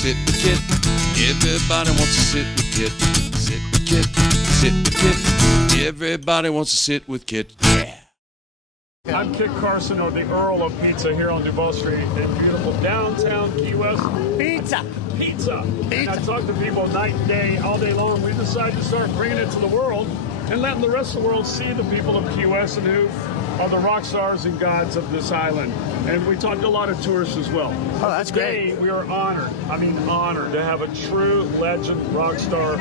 sit with Kit. Everybody wants to sit with Kit. Sit with Kit. Sit with Kit. Everybody wants to sit with Kit. Yeah. I'm Kit Carson, or the Earl of Pizza, here on Duval Street in beautiful downtown Key West. Pizza! Pizza! And I talk to people night and day, all day long. We decided to start bringing it to the world and letting the rest of the world see the people of Key West and who are the rock stars and gods of this island. And we talked to a lot of tourists as well. Oh, that's Today, great. we are honored, honored to have a true legend rock star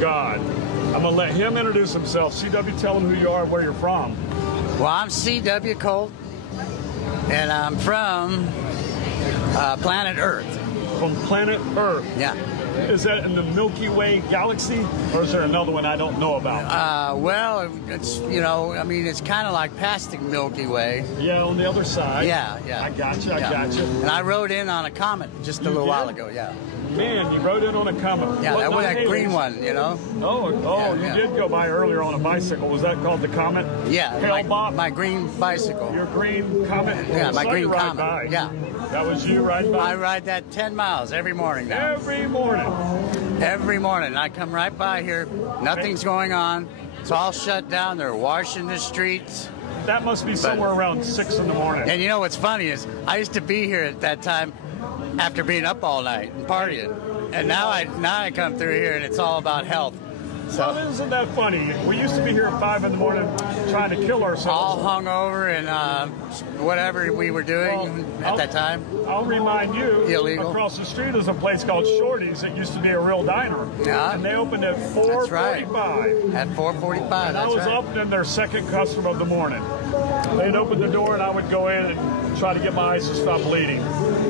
god. I'm going to let him introduce himself. CW, tell him who you are and where you're from. Well, I'm CW Colt, and I'm from planet Earth. From planet Earth? Yeah. Is that in the Milky Way galaxy, or is there another one I don't know about? Well, it's, you know, I mean, it's kind of like past the Milky Way. Yeah, on the other side. Yeah, yeah. I gotcha. And I rode in on a comet just a little while ago, yeah. Man, you rode in on a comet. Yeah, that was that green one, you know. Oh, yeah. You did go by earlier on a bicycle. Was that called the Comet? Yeah, my green bicycle. Your green Comet? Yeah, my green Comet. By. Yeah. That was you riding by? I ride that 10 miles every morning now. Every morning? Every morning. I come right by here. Nothing's going on. It's all shut down. They're washing the streets. That must be somewhere around 6 in the morning. And you know what's funny is I used to be here at that time after being up all night and partying. And now I come through here and it's all about health. So, well, isn't that funny? We used to be here at 5 in the morning trying to kill ourselves. All hungover and whatever we were doing at that time. I'll remind you, illegal. Across the street is a place called Shorty's that used to be a real diner. Yeah. And they opened at 4:45. Right. At 4:45, and I was opening their second customer of the morning. They'd open the door and I would go in and try to get my eyes to stop bleeding.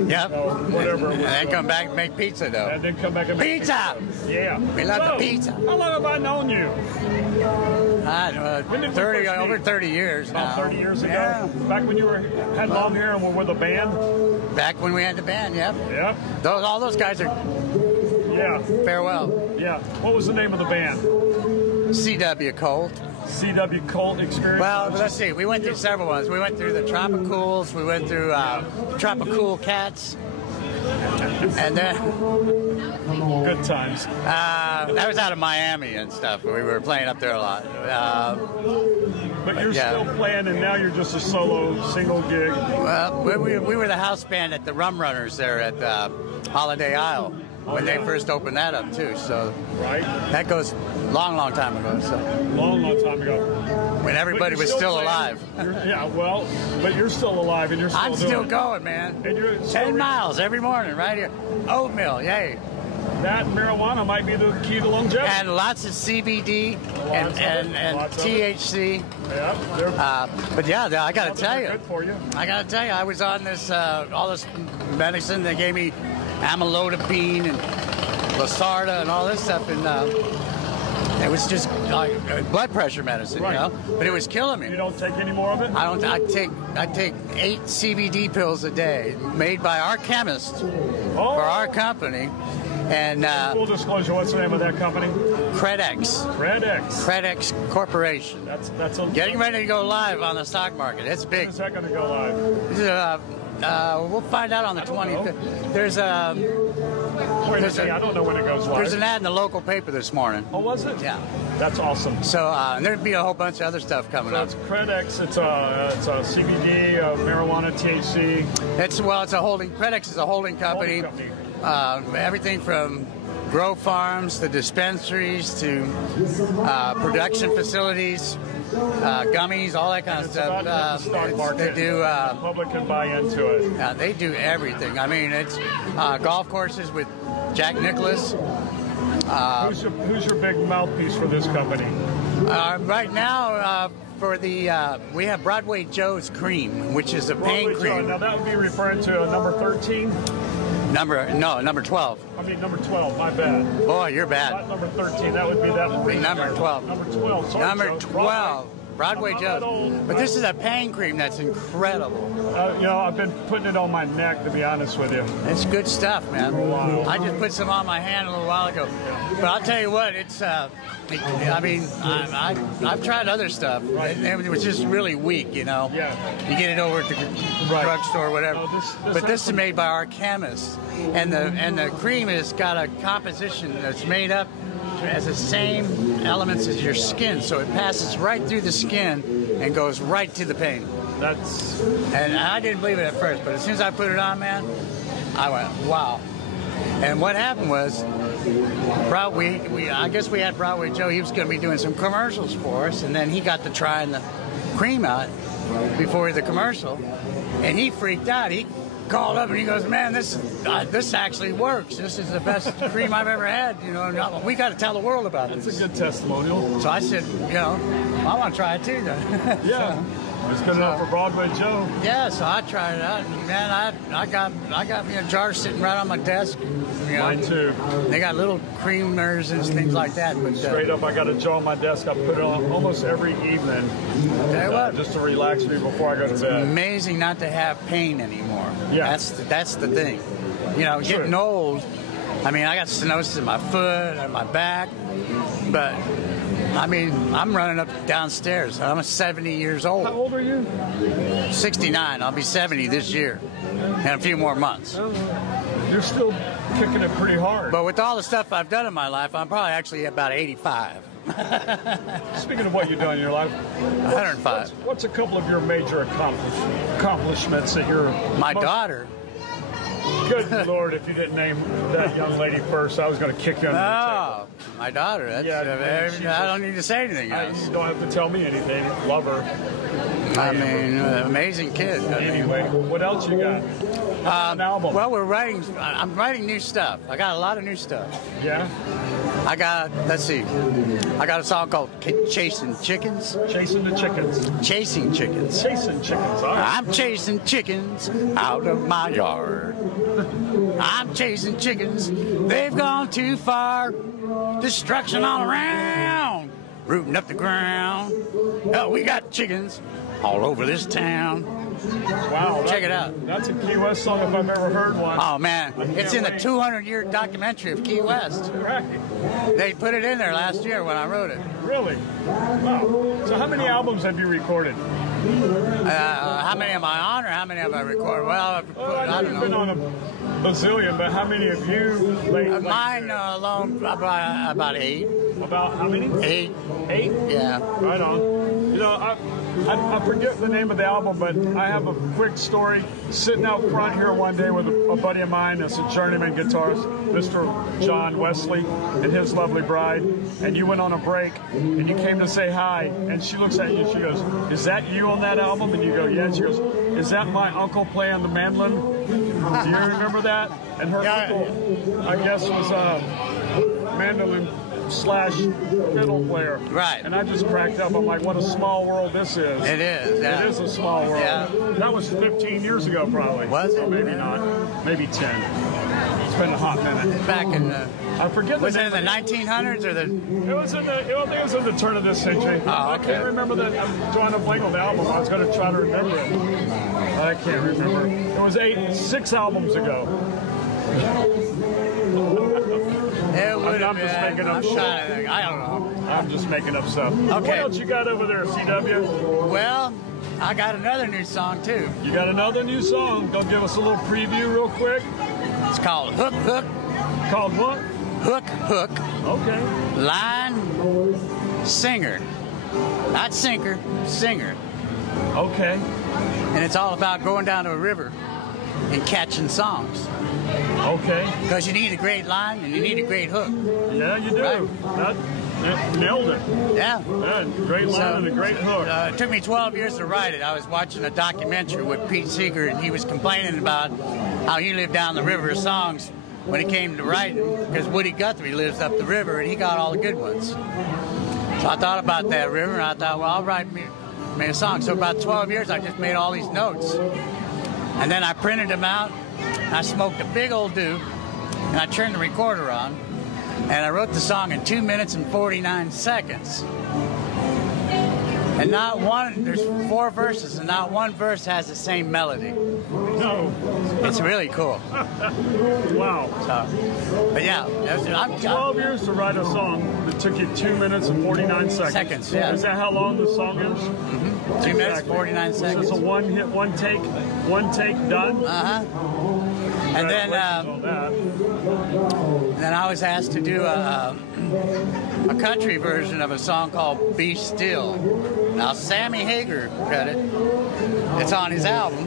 Yep. Whatever. And then come back and make pizza, though. And then come back and make pizza! Yeah. We love the pizza. How long have I known you? I don't know, over 30 years now. About 30 years ago? Yeah. Back when you had long hair and were with a band? Back when we had the band, yep. Yep. All those guys are... Yeah. Farewell. Yeah. What was the name of the band? CW Colt. CW Colt Experience? Well, let's see. We went through several ones. We went through the Tropicals. We went through Tropicool Cats. And then... Good times. That was out of Miami and stuff. We were playing up there a lot. But you're still playing, and now you're just a solo, single gig. Well, we were the house band at the Rum Runners there at Holiday Isle when they first opened that up, too. So that goes long time ago. So long time ago. When everybody was still alive. Yeah, well, but you're still alive, and you're still I'm still going, man. And you're 10 miles every morning right here. Oatmeal, yay. That marijuana might be the key to longevity. And lots of CBD and THC. Yeah. But yeah, I got to tell you. Good for you. I got to tell you, I was on this all this medicine. They gave me amlodipine and Losarda and all this stuff, and it was just blood pressure medicine, you know. But it was killing me. You don't take any more of it? I don't. I take 8 CBD pills a day, made by our chemist for our company. And full disclosure, what's the name of that company? Credex. Credex Corporation. That's getting ready to go live on the stock market. It's big. When is that going to go live? We'll find out on the 25th. There's I don't know when it goes live. There's an ad in the local paper this morning. Oh, was it? Yeah. That's awesome. So there'd be a whole bunch of other stuff coming up. It's Credex. It's a CBD, marijuana, THC. It's a holding. Credex is a holding company. Everything from grow farms to dispensaries to production facilities, gummies, all that kind of stuff. Stock market. They do. The public can buy into it. They do everything. I mean, it's golf courses with Jack Nicklaus. Who's your big mouthpiece for this company? Right now, we have Broadway Joe's Cream, which is a pain cream. Now that would be referring to number 13. Number 12. I mean number 12. My bad. Boy, you're bad. Not number 13. That would be number 12. Number 12. Sorry, number 12. Broadway Joe. But this is a pain cream that's incredible. You know, I've been putting it on my neck, to be honest with you. It's good stuff, man. Wow. I just put some on my hand a little while ago. But I'll tell you what, it's, I mean, I've tried other stuff. And it was just really weak, you know. Yeah. You get it over at the drugstore or whatever. No, this is made by our chemist. And the cream has got a composition that's made up as the same elements as your skin, so it passes right through the skin and goes right to the pain. And I didn't believe it at first, but as soon as I put it on, man, I went, wow. And what happened was, I guess we had Broadway Joe. He was going to be doing some commercials for us, and then he got to trying the cream out before the commercial, and he freaked out. He called up and he goes, man, this actually works. This is the best cream I've ever had. You know, and we got to tell the world about it. It's a good testimonial. So I said, you know, I want to try it too, then. Yeah. It's good enough for Broadway Joe. Yeah, so I tried it out, and man, I got me a jar sitting right on my desk. You know, mine too. They got little creamers and things like that. But straight up, I got a jar on my desk. I put it on almost every evening, just to relax me before I go to bed. It's amazing not to have pain anymore. Yeah, that's the thing. You know, getting old. I mean, I got stenosis in my foot and my back, but I mean, I'm running up downstairs. I'm 70 years old. How old are you? 69. I'll be 70 this year in a few more months. You're still kicking it pretty hard. But with all the stuff I've done in my life, I'm probably actually about 85. Speaking of what you've done in your life, 105. What's a couple of your major accomplishments that you're... My daughter. Good Lord, if you didn't name that young lady first, I was going to kick you under the table. My daughter. I don't need to say anything else. You don't have to tell me anything. Love her. I mean, amazing kid. Anyway, what else you got? An album. Well, I'm writing new stuff. I got a lot of new stuff. Yeah? I got a song called Chasing Chickens. Chasing the Chickens. Chasing Chickens. Chasing Chickens. All right. I'm chasing chickens out of my yard. I'm chasing chickens. They've gone too far. Destruction all around. Rooting up the ground. Oh, we got chickens all over this town. Wow. Check it out. That's a Key West song if I've ever heard one. Oh, man. It's in the 200-year documentary of Key West. Right. They put it in there last year when I wrote it. Really? Wow. So how many albums have you recorded? How many am I on or how many have I recorded? Well, I don't know. You've been on a bazillion, but how many have you lately? Mine alone, about 8. About how many? 8. 8? Yeah. Right on. You know, I forget the name of the album, but I have a quick story. Sitting out front here one day with a buddy of mine that's a journeyman guitarist, Mr. John Wesley, and his lovely bride, and you went on a break, and you came to say hi, and she looks at you and she goes, "Is that you on that album?" And you go, "Yeah." She goes, "Is that my uncle playing the mandolin?" Do you remember that? And her uncle, I guess, was a mandolin / fiddle player. Right. And I just cracked up. I'm like, what a small world this is. It is. Yeah. It is a small world. Yeah. That was 15 years ago, probably. Was it? Or maybe not. Maybe 10. It's been a hot minute. Back in the... I forget the Was it in the 1900s or the... It was in the, I think it was in the turn of this century. Oh, okay. I can't remember that. I'm trying to blank on the album. I was going to try to remember it. I can't remember. It was 6 albums ago. I'm just making up stuff. I don't know. I'm just making up stuff. Okay. What else you got over there, CW? Well, I got another new song, too. You got another new song. Go give us a little preview real quick. It's called Hook, Hook. Called what? Hook, Hook. Okay. Line, singer. Not sinker, singer. Okay. And it's all about going down to a river and catching songs. Okay. Because you need a great line and you need a great hook. Yeah, you do. Right. That nailed it. Yeah. Great line and a great hook. It took me 12 years to write it. I was watching a documentary with Pete Seeger, and he was complaining about how he lived down the river of songs when it came to writing, because Woody Guthrie lives up the river, and he got all the good ones. So I thought about that river, and I thought, well, I'll write me a song. So about 12 years, I just made all these notes. And then I printed them out, and I smoked a big old doobie, and I turned the recorder on, and I wrote the song in 2 minutes and 49 seconds. And not one, there's 4 verses, and not one verse has the same melody. No. It's really cool. Wow. So, but yeah, 12 years to write a song that took you 2 minutes and 49 seconds. Seconds, yeah. Is that how long the song is? Mm-hmm. 2 minutes, 49 seconds. So it's a one take, done? And then I was asked to do a country version of a song called Be Still. Now, Sammy Hagar credit. It's on his album.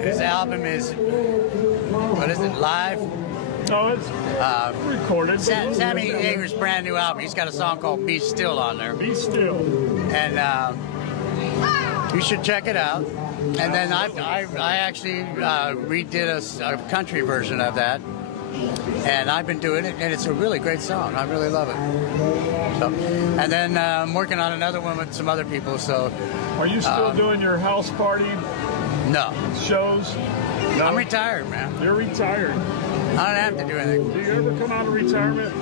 His album is, what is it, live? No, it's recorded. Sammy Hagar's brand new album. He's got a song called Be Still on there. Be Still. And you should check it out. And then I actually redid a country version of that. And I've been doing it, and it's a really great song. I really love it. So, and then I'm working on another one with some other people. So, are you still doing your house party? No. Shows? No? I'm retired, man. You're retired. I don't have to do anything. Do you ever come out of retirement?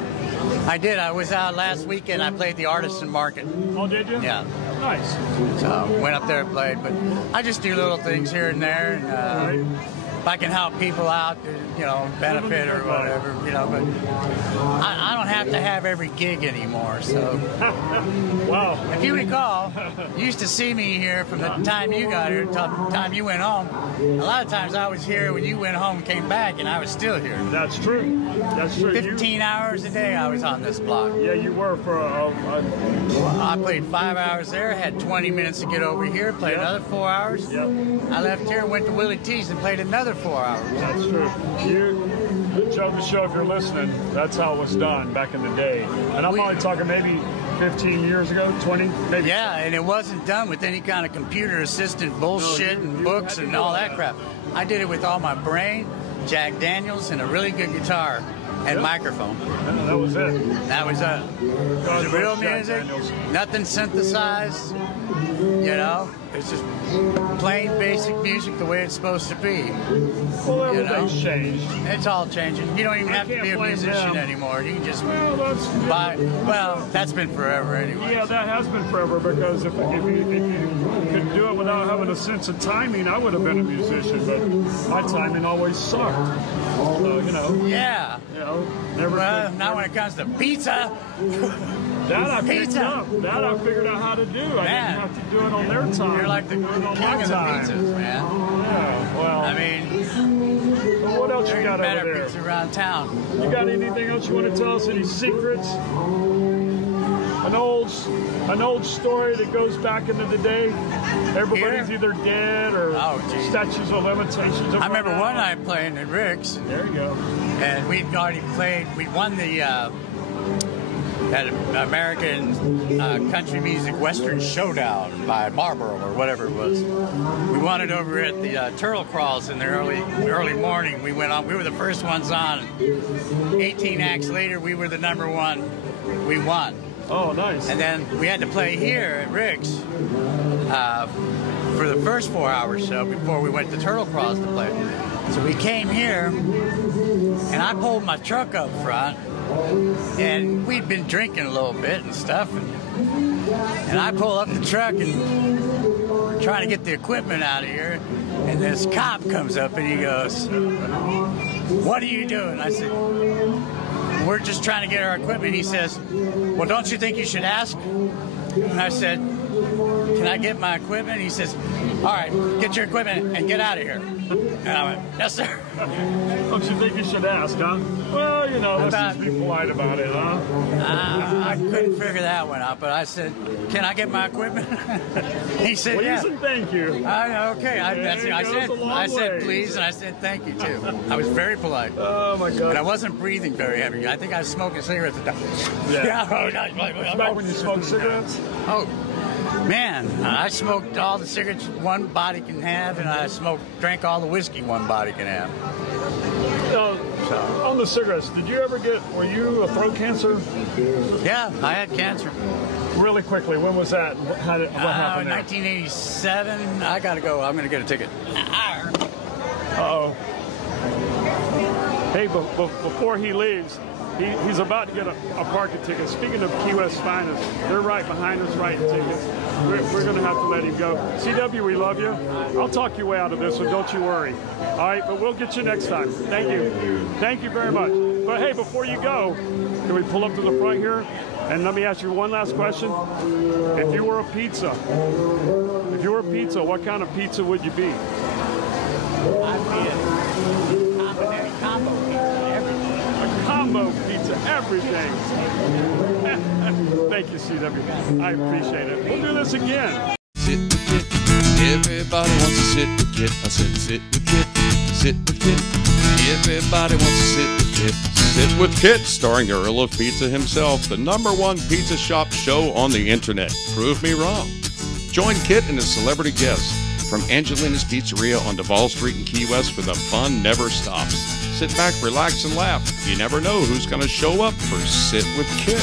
I did. I was out last weekend. I played the Artisan Market. Oh, did you? Yeah. Nice. So went up there and played, but I just do little things here and there. And, if I can help people out, benefit or whatever, but I don't have to have every gig anymore. So, wow. If you recall, you used to see me here from the time you got here to the time you went home. A lot of times I was here when you went home and came back, and I was still here. That's true. That's true. 15 hours a day I was on this block. Yeah, you were for I played 5 hours there, had 20 minutes to get over here, played another 4 hours. Yep. I left here and went to Willie T's and played another 4 hours. That's true. Joe the Show, if you're listening, that's how it was done back in the day. And I'm only talking maybe 15 years ago, 20, maybe. Yeah, and it wasn't done with any kind of computer assistant bullshit and books and all that crap. I did it with all my brain, Jack Daniels, and a really good guitar and microphone. Yeah, that was it. That was it. It was real music, nothing synthesized, It's just plain basic music the way it's supposed to be. Well, everything's changed. It's all changing. You don't even have to be a musician anymore. You can just buy. Well, that's been forever anyway. Yeah, that has been forever because if you could do it without having a sense of timing, I would have been a musician. But my timing always sucked. So, Yeah. Never. Well, not when it comes to pizza. That I picked up. That I figured out how to do. I didn't have to do it on their time. You're like the king of the pizzas, man. Yeah, well. I mean, what else you got over better there? pizza around town. You got anything else you want to tell us? Any secrets? An old story that goes back into the day. Everybody's either dead or statutes of limitations. I remember one night playing at Rick's. There you go. And we'd already played. We won the that American Country Music Western Showdown by Marlboro or whatever it was. We won it over at the Turtle Crawls in the early morning. We went on. We were the first ones on. 18 acts later, we were the number one. We won. Oh, nice. And then we had to play here at Rick's for the first 4 hour show before we went to Turtle Crawls to play. So we came here, and I pulled my truck up front, and we'd been drinking a little bit and stuff, and I pull up the truck and trying to get the equipment out of here, and this cop comes up and he goes, "What are you doing?" I said, "We're just trying to get our equipment." He says, "Well, don't you think you should ask?" And I said, "Can I get my equipment?" He says, "All right, get your equipment and get out of here." And I went, "Yes, sir." Don't you think you should ask, huh? Well, let's just be polite about it, huh? I couldn't figure that one out, but I said, "Can I get my equipment?" He said, "Please yeah." and thank you. Okay. I said please, and I said thank you, too. I was very polite. Oh, my God. But I wasn't breathing very heavy. I think I was smoking cigarettes at the time. Yeah. Back when you smoked cigarettes? Oh, man. I smoked all the cigarettes one body can have, and I drank all the whiskey one body can have. On the cigarettes, were you a throat cancer? Yeah, I had cancer. Really quickly, when was that? What happened? 1987. I gotta go. I'm gonna get a ticket. Uh-oh. Hey, before he leaves, He's about to get a parking ticket. Speaking of Key West finest, they're right behind us writing tickets. We're going to have to let him go. CW, we love you. I'll talk your way out of this one, don't you worry. All right, but we'll get you next time. Thank you. Thank you very much. But hey, before you go, can we pull up to the front here? And let me ask you one last question. If you were a pizza, what kind of pizza would you be? I'd be a combo pizza, everything. A combo pizza, everything. Thank you, CW. I appreciate it. We'll do this again. Sit with Kit. Everybody wants to sit with Kit. I said sit with Kit. Sit with Kit. Everybody wants to sit with Kit. Sit with Kit, starring the Earl of Pizza himself, the #1 pizza shop show on the internet. Prove me wrong. Join Kit and his celebrity guests from Angelina's Pizzeria on Duval Street in Key West, where the fun never stops. Sit back, relax, and laugh. You never know who's going to show up for Sit with Kit.